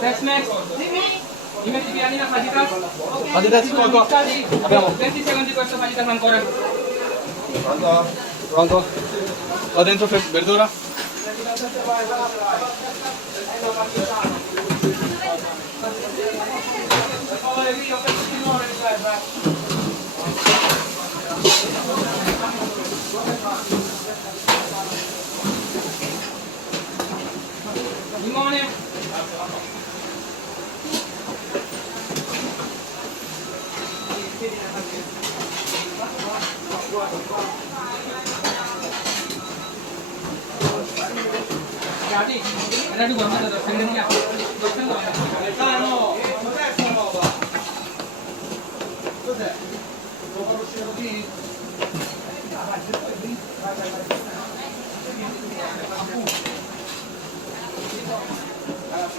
test next. Dimmi Dimmi di pianina fatica. Fatica si pronto. Abbiamo 20 secondi questo fatica ancora. Pronto? Pronto? Là dentro verdura? Oh, io per il timore, guarda. ఎలాంటి గొంతులు దొరికింది దొరికింది ఎట్లానో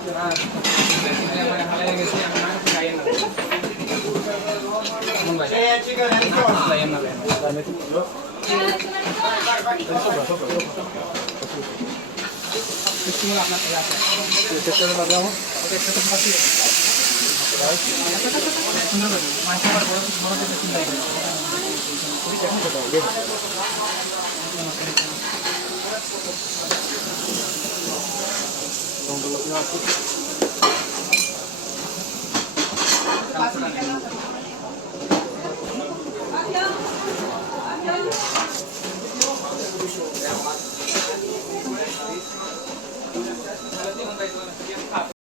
মাছ বড় বড় চিন্তা Gracias.